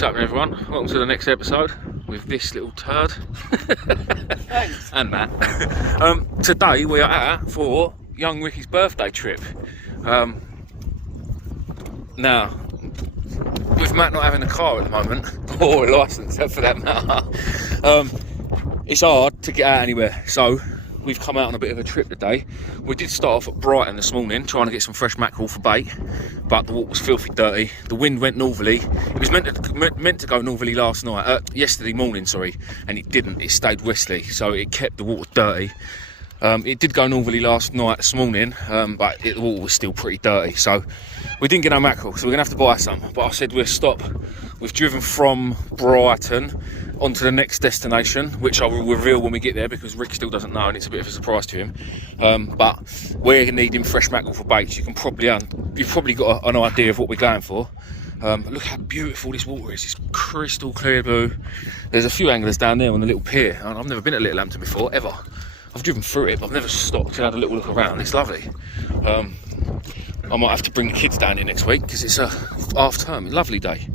What's happening, everyone? Welcome to the next episode with this little turd. Thanks. And Matt. Today we are out for young Ricky's birthday trip. Now, with Matt not having a car at the moment, or a licence for that matter, it's hard to get out anywhere. So we've come out on a bit of a trip today. We did start off at Brighton this morning trying to get some fresh mackerel for bait, but the water was filthy dirty. The wind went northerly. It was meant to go northerly yesterday morning, sorry, and it didn't. It stayed westerly, so it kept the water dirty. It did go northerly this morning, but the water was still pretty dirty, so we didn't get no mackerel, so we're gonna have to buy some. But I said we'll stop. We've driven from Brighton onto the next destination, which I will reveal when we get there because Rick still doesn't know and it's a bit of a surprise to him. But we're needing fresh mackerel for baits. You've probably got an idea of what we're going for. Look how beautiful this water is. It's crystal clear blue. There's a few anglers down there on the little pier. I've never been at Little Hampton before, ever. I've driven through it, but I've never stopped and had a little look around. It's lovely. I might have to bring the kids down here next week because it's a half term. Lovely day.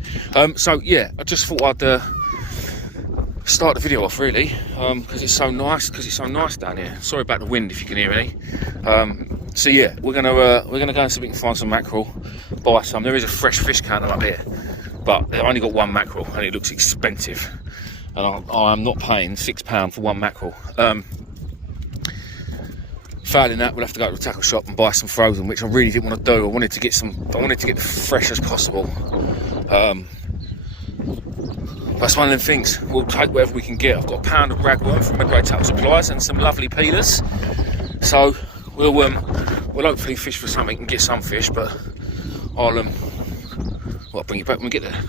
So yeah, I just thought I'd start the video off really because it's so nice. Down here. Sorry about the wind if you can hear any. So yeah, we're gonna go and see if we can find some mackerel, buy some. There is a fresh fish counter up here, but they've only got one mackerel and it looks expensive, and I'm not paying £6 for one mackerel. Failing that, we'll have to go to the tackle shop and buy some frozen, which I really didn't want to do. I wanted to get the fresh as possible. That's one of them things. We'll take whatever we can get. I've got a pound of ragworm from Midway Tackle Supplies and some lovely peelers. So we'll hopefully fish for something and get some fish, but I'll bring you back when we get there.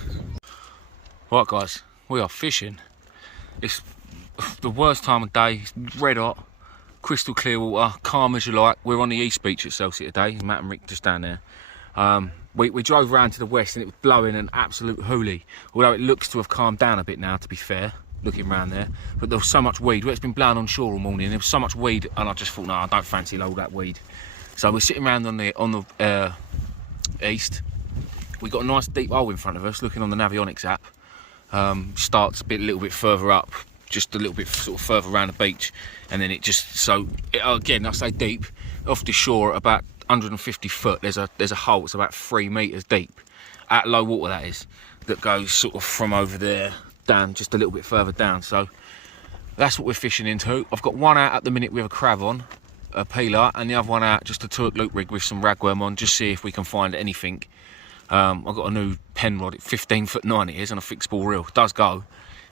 Right guys, we are fishing. It's the worst time of day. It's red hot. Crystal clear water, calm as you like. We're on the east beach at Chelsea today. Matt and Rick just down there. We drove around to the west and it was blowing an absolute hoolie. Although it looks to have calmed down a bit now, to be fair, looking around there. But there was so much weed. Well, it's been blowing on shore all morning. There was so much weed, and I just thought, no, I don't fancy all that weed. So we're sitting around on the east. We got a nice deep hole in front of us, looking on the Navionics app. Starts a little bit further up. Just a little bit sort of further around the beach, and then again I say deep, off the shore at about 150 foot there's a hole. It's about 3 meters deep at low water, that is, that goes sort of from over there down just a little bit further down. So that's what we're fishing into. I've got one out at the minute with a crab on, a peeler, and the other one out just a 2-hook loop rig with some ragworm on, just see if we can find anything. I've got a new pen rod, 15 foot 9 it is, and a fixed ball reel. It does go.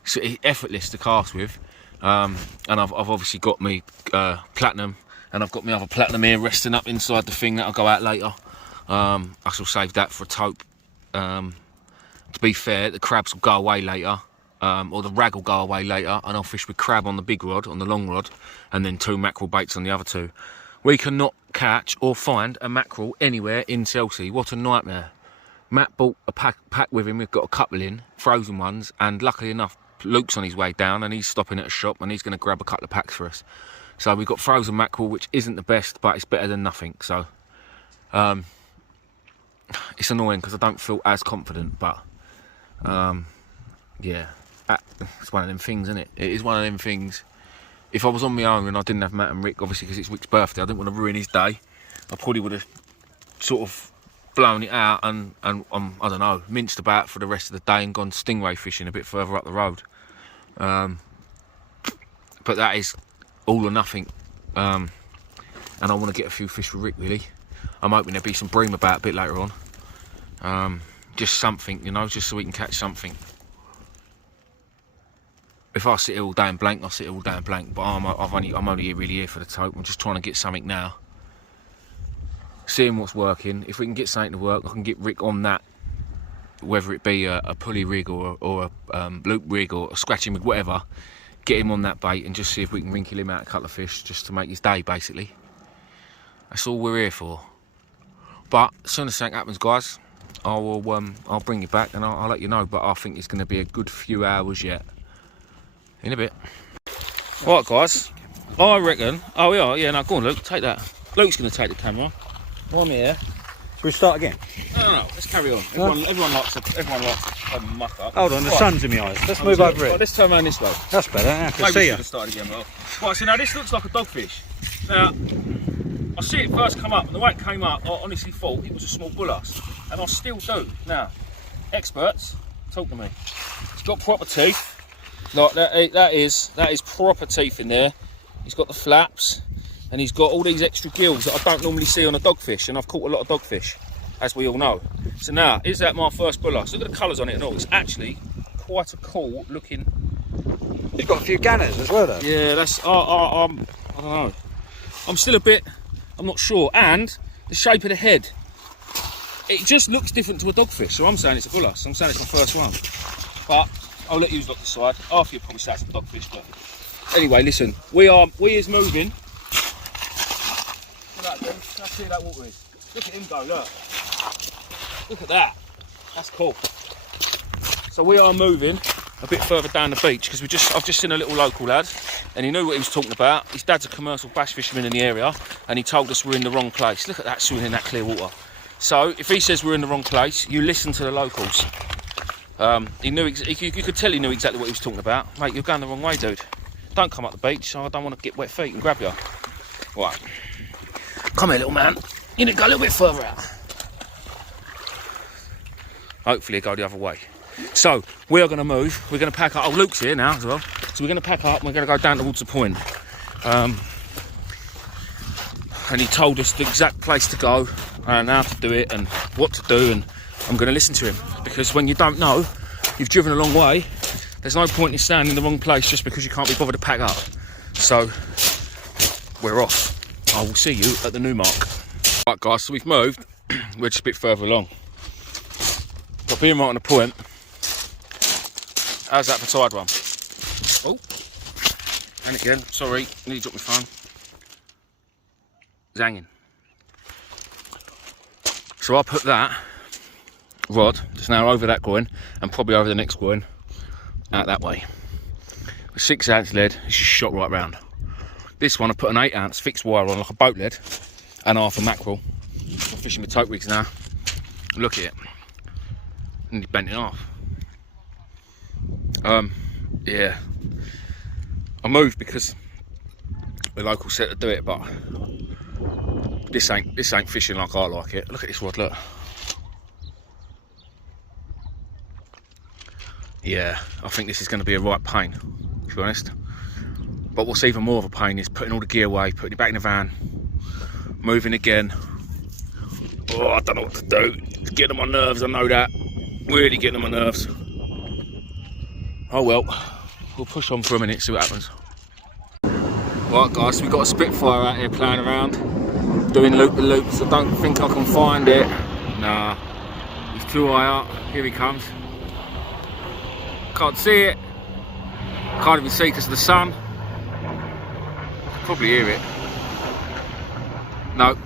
It's effortless to cast with, and I've obviously got me platinum, and I've got my other platinum here resting up inside the thing that'll go out later. I shall save that for a taupe. To be fair, the crabs will go away later, or the rag will go away later, and I'll fish with crab on the big rod, on the long rod, and then 2 mackerel baits on the other 2. We cannot catch or find a mackerel anywhere in Chelsea. What a nightmare. Matt bought a pack with him. We've got a couple in, frozen ones, and luckily enough, Luke's on his way down and he's stopping at a shop and he's going to grab a couple of packs for us. So we've got frozen mackerel, which isn't the best, but it's better than nothing. So it's annoying because I don't feel as confident, but yeah, it's one of them things, isn't it? It is one of them things. If I was on my own and I didn't have Matt and Rick, obviously because it's Rick's birthday, I didn't want to ruin his day. I probably would have sort of blown it out and I don't know, minced about for the rest of the day and gone stingray fishing a bit further up the road. But that is all or nothing, and I want to get a few fish for Rick really. I'm hoping there'll be some bream about a bit later on, just something, you know, just so we can catch something. If I sit here all day and blank, I'll sit here all day and blank, but I'm only really here for the taupe. I'm just trying to get something now, seeing what's working. If we can get something to work, I can get Rick on that, whether it be a pulley rig or a loop rig or a scratching rig, whatever. Get him on that bait and just see if we can wrinkle him out a couple of fish just to make his day, basically. That's all we're here for. But as soon as something happens, guys, I'll bring you back and I'll let you know. But I think it's going to be a good few hours yet. In a bit. Right, guys, I reckon. Oh yeah, no, go on, Luke, take that. Luke's going to take the camera. I'm here. we start again? No, let's carry on. Everyone likes a muck up. Hold on, the sun's in my eyes. Let's move over here. Let's turn around this way. That's better, I can Maybe see we you. should have started again, well. Right, so now this looks like a dogfish. Now, I see it first come up, and the way it came up, I honestly thought it was a small bullace. And I still do. Now, experts, talk to me. It's got proper teeth. Like that is proper teeth in there. He's got the flaps, and he's got all these extra gills that I don't normally see on a dogfish, and I've caught a lot of dogfish, as we all know. So now, is that my first bullace? Look at the colours on it and all. It's actually quite a cool looking. You've got a few ganners as well, though. Yeah, that's I don't know. I'm still a bit. I'm not sure. And the shape of the head, it just looks different to a dogfish. So I'm saying it's a bullace. I'm saying it's my first one. But I'll let you look the side. Half you probably say it's a dogfish, but anyway, listen. We is moving. Look at that, dude. How clear that water is. Look at him go. Look. Look at that. That's cool. So we are moving a bit further down the beach because I've just seen a little local lad, and he knew what he was talking about. His dad's a commercial bass fisherman in the area, and he told us we're in the wrong place. Look at that swimming in that clear water. So if he says we're in the wrong place, you listen to the locals. He knew. You could tell he knew exactly what he was talking about. Mate, you're going the wrong way, dude. Don't come up the beach. So I don't want to get wet feet and grab you. Right. Come here, little man. You need to go a little bit further out. Hopefully, go the other way. So we are going to move. We're going to pack up. Oh, Luke's here now as well. So we're going to pack up. And we're going to go down towards the point. And he told us the exact place to go and how to do it and what to do. And I'm going to listen to him, because when you don't know, you've driven a long way, there's no point in standing in the wrong place just because you can't be bothered to pack up. So we're off. I will see you at the new mark. Right guys, so we've moved. We're just a bit further along. But being right on the point, how's that for tide one? Oh, and again, sorry, I need to drop my phone. It's hanging. So I put that rod just now over that groin and probably over the next groin out that way. A 6 ounce lead, it's just shot right round. This one I put an 8 ounce fixed wire on like a boat lead and half a mackerel. I'm fishing with tope rigs now. Look at it. And he bent it off. Yeah. I moved because the local said to do it, but this ain't fishing like I like it. Look at this rod, look. Yeah, I think this is going to be a right pain, to be honest. But what's even more of a pain is putting all the gear away, putting it back in the van, moving again. Oh, I don't know what to do. It's getting on my nerves, I know that. Really getting on my nerves. Oh well, we'll push on for a minute, see what happens. Right guys, we've got a Spitfire out here playing around, doing loop-the-loops. I don't think I can find it. Nah, he's too high up. Here he comes. Can't see it. Can't even see because of the sun. Probably hear it. No.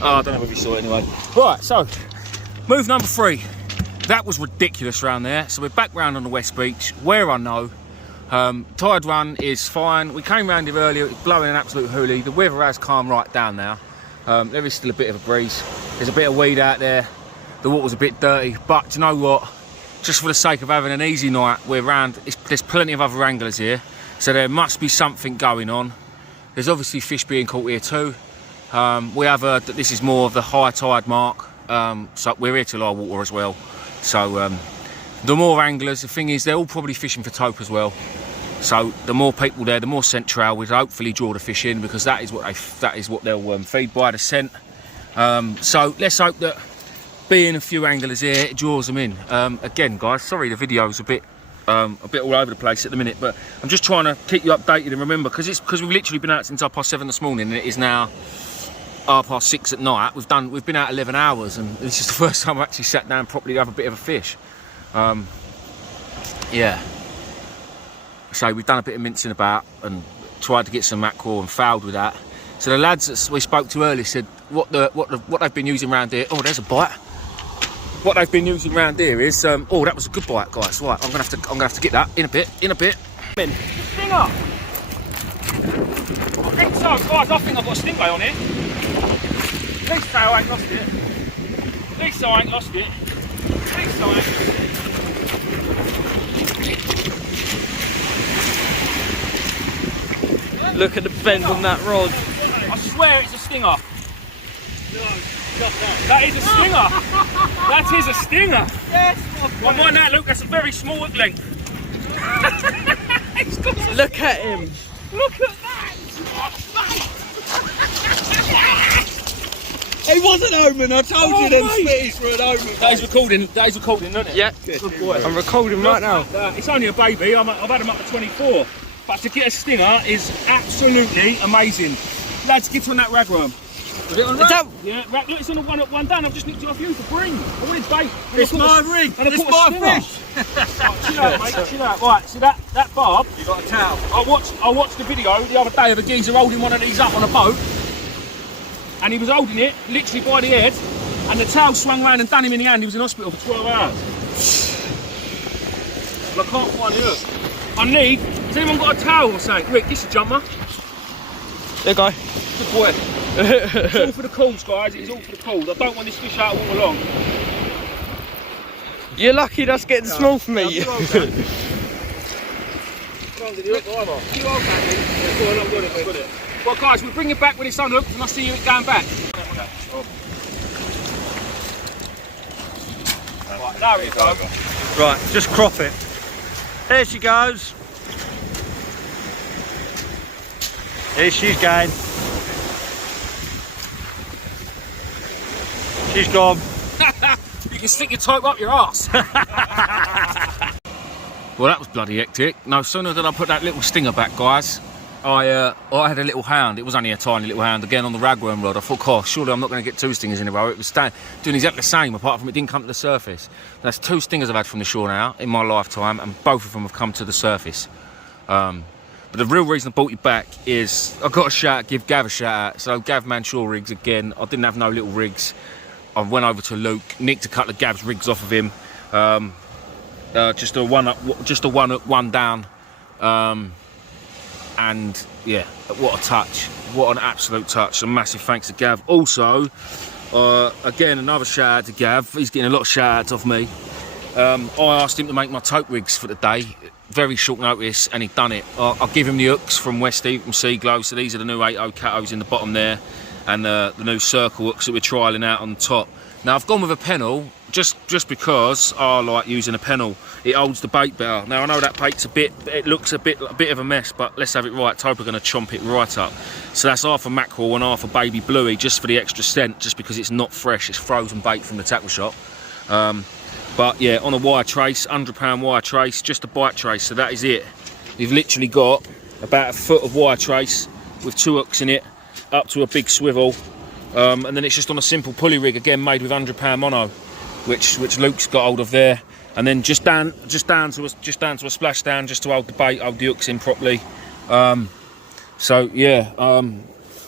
Oh, I don't know if you saw it anyway. Right, so move number 3. That was ridiculous round there. So we're back round on the West Beach, where I know. Tide run is fine. We came round here earlier, it's blowing an absolute hoolie. The weather has calmed right down now. There is still a bit of a breeze. There's a bit of weed out there. The water's a bit dirty, but do you know what? Just for the sake of having an easy night, we're round. There's plenty of other anglers here, so there must be something going on. There's obviously fish being caught here too. We have heard that this is more of the high tide mark, so we're here till high water as well. So the more anglers, the thing is, they're all probably fishing for tope as well. So the more people there, the more scent trail. We'd hopefully draw the fish in, because that is what they'll feed by, the scent. So let's hope that, being a few anglers here, it draws them in. Again guys, sorry the video's a bit all over the place at the minute, but I'm just trying to keep you updated and remember, because we've literally been out since 7:30 this morning, and it is now 6:30 at night. We've been out 11 hours, and this is the first time I've actually sat down properly to have a bit of a fish. Yeah. So we've done a bit of mincing about and tried to get some mackerel and failed with that. So the lads that we spoke to earlier said what they've been using around here. Oh, there's a bite. What they've been using around here is oh, that was a good bite, guys. Right, I'm gonna have to get that in a bit. Thing up. I think so, guys. I think I've got a stingray on here. At least I ain't lost it. At least I ain't lost it. At least I ain't lost it. Look at the bend on that rod. I swear it's a stinger. That is a stinger. That is a stinger. Yes, Well, mind that, Luke, that's a very small hook length. look at him. Look at that. He was an omen. I told you them mate. spitties were an omen. That is recording, isn't it? Yeah, Good boy. I'm recording right now. It's only a baby, I've had him up to 24. But to get a stinger is absolutely amazing. Lads, get on that ragworm. Is it on rag? Yeah, rag, look, it's on the one down. I've just nicked it off you for bring. I wanted bait. It's my ring. It's my fish. Right, chill out, mate, chill out. Right, so that barb, You got a towel. I watched the video the other day of a geezer holding one of these up on a boat. And he was holding it literally by the head. And the towel swung round and done him in the hand. He was in hospital for 12 hours. Well, I can't find the hook. Has anyone got a towel or something? Rick, this is a jumper. There you go. Good boy. It's all for the calls, guys. It's all for the calls. I don't want this fish out all along. You're lucky that's getting small for me. Well, guys, we'll bring it back when it's unhooked and I'll see you going back. Right, there we go. Right, just crop it. There she goes. Here she's going. She's gone. You can stick your tope up your arse. Well, that was bloody hectic. No sooner than I put that little stinger back, guys, I had a little hound. It was only a tiny little hound, again on the ragworm rod. I thought, gosh, surely I'm not going to get 2 stingers in a row. It was doing exactly the same, apart from it didn't come to the surface. That's 2 stingers I've had from the shore now in my lifetime, and both of them have come to the surface. But the real reason I brought you back is I've got to give Gav a shout out. So Gav Man Shore rigs again. I didn't have no little rigs. I went over to Luke, nicked a couple of Gav's rigs off of him. Just a one up, one down. And yeah, what a touch, what an absolute touch. A massive thanks to Gav. Also, again, another shout out to Gav. He's getting a lot of shout outs off me. I asked him to make my tope rigs for the day, very short notice, and he'd done it. I'll give him the hooks from Westie, from Seaglow. So these are the new 8.0 catos in the bottom there, and the new circle hooks that we're trialling out on the top. Now I've gone with a pennel just because I like using a pennel. It holds the bait better. Now I know that bait's it looks a bit of a mess, but let's have it right. Tope are going to chomp it right up. So that's half a mackerel and half a baby bluey, just for the extra scent, just because it's not fresh. It's frozen bait from the tackle shop. But yeah, on a wire trace, £100 wire trace, just a bite trace. So that is it. You've literally got about a foot of wire trace with 2 hooks in it, up to a big swivel. And then it's just on a simple pulley rig, again made with £100 mono, which Luke's got hold of there, and then just down to a splashdown, just to hold the bait, hold the hooks in properly. So yeah,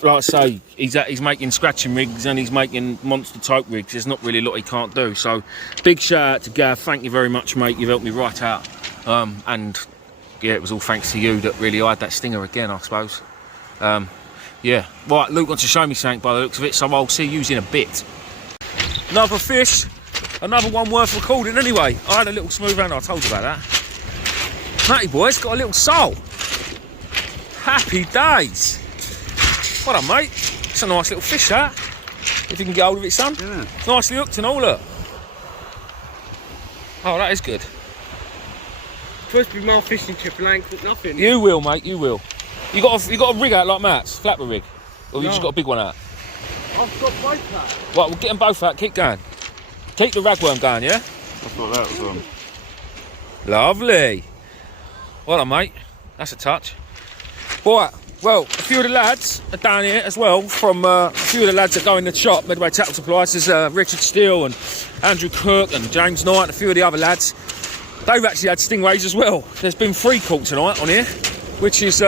like I say, he's making scratching rigs and he's making monster tope rigs. There's not really a lot he can't do. So big shout out to Gav. Thank you very much, mate. You've helped me right out. And yeah, it was all thanks to you that really eyed that stinger again, I suppose. Yeah, right, Luke wants to show me something by the looks of it, so I'll see you in a bit. Another fish, another one worth recording anyway. I had a little smooth round, I told you about that. Matty boy's got a little soul. Happy days. Well done, mate. It's a nice little fish, that. If you can get hold of it, son. Yeah. Nicely hooked and all, look. Oh, that is good. Supposed to be more fishing trip and I ain't caught nothing. You will, mate, you will. You got a rig out like Matt's, flapper rig? Or you just got a big one out? I've got both out. Right, we'll get them both out, keep going. Keep the ragworm going, yeah? I thought that was on. Lovely. Well done, mate. That's a touch. Right, well, a few of the lads are down here as well, from a few of the lads that go in the shop, Midway Tackle Supplies. There's Richard Steele and Andrew Cook and James Knight and a few of the other lads. They've actually had stingrays as well. There's been 3 caught tonight on here. Which is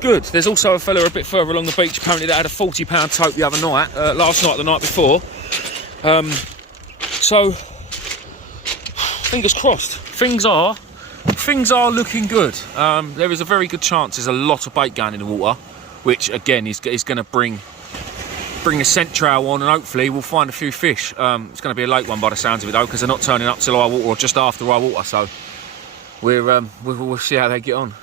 good. There's also a fella a bit further along the beach apparently that had a £40 tope the other night, last night, the night before. So fingers crossed. Things are looking good. There is a very good chance there's a lot of bait going in the water, which again is going to bring bring the scent trail on and hopefully we'll find a few fish. It's going to be a late one by the sounds of it though, because they're not turning up till high water or just after high water, so we'll see how they get on.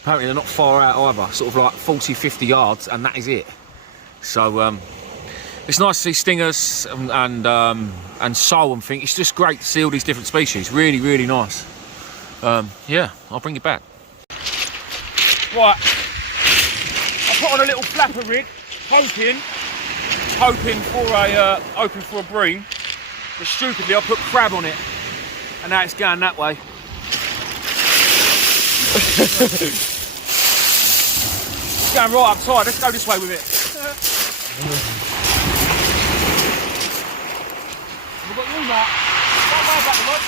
Apparently they're not far out either, sort of like 40-50 yards, and that is it. So it's nice to see stingers and sole and things. It's just great to see all these different species. Really, really nice. Yeah, I'll bring you back. Right, I put on a little flapper rig, hoping for a bream. But stupidly, I put crab on it, and now it's going that way. It's going right up tight. Let's go this way with it. We've got you, Matt. Don't worry about the rod.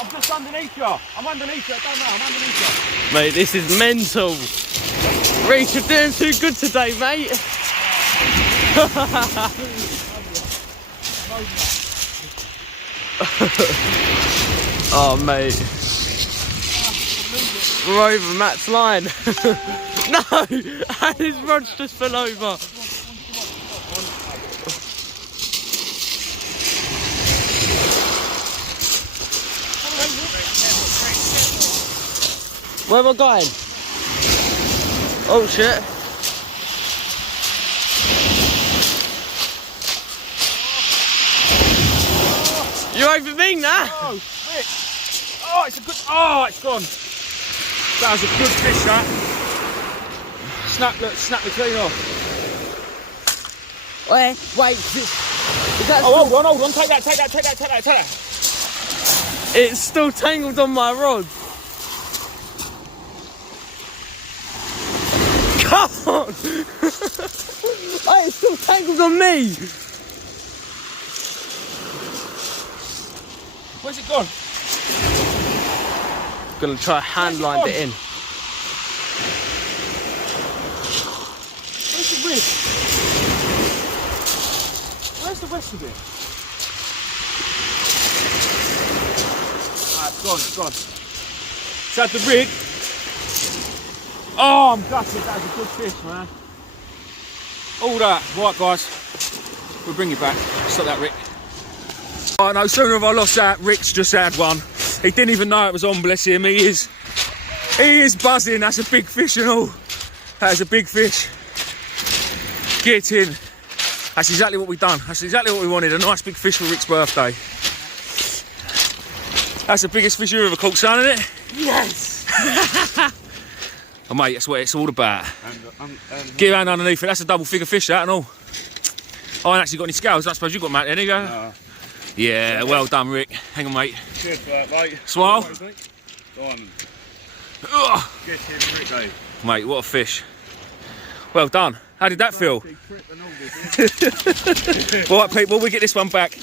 I'm just underneath you. I'm underneath you. Don't know. I'm underneath you. Mate, this is mental. Reece, you're doing too good today, mate. Oh, mate. We're over Matt's line. No! And his rod's just fell over. Where am I going? Oh shit. You over me now? Oh, Rick. Oh, it's a good. Oh, it's gone. That was a good fish, that. Snap the clean off. Wait. Oh, hold on. Take that. It's still tangled on my rod. Come on! Oh, it's still tangled on me. Where's it gone? Gonna try hand line it in. Where's the rib? Where's the rest of it? Ah, it's gone. Is that the rig? Oh, I'm gutted. That was a good fish, man. All that. Right, guys. We'll bring you back. Stop that, Rick. Oh, no sooner have I lost that, Rick's just had one. He didn't even know it was on, bless him. He is buzzing. That's a big fish and all. That is a big fish. Get in. That's exactly what we've done. That's exactly what we wanted. A nice big fish for Rick's birthday. That's the biggest fish you've ever caught, son, isn't it? Yes! Oh, mate, that's what it's all about. Get your hand underneath it. That's a double figure fish, that and all. I ain't actually got any scales. I suppose you've got, Matt. There you go. No. Yeah, well done, Rick. Hang on, mate. Cheers for that, mate. Smile. Go on. Ugh. Get him, Rick, eh? Mate, what a fish. Well done. How did that feel? All right, people, we get this one back.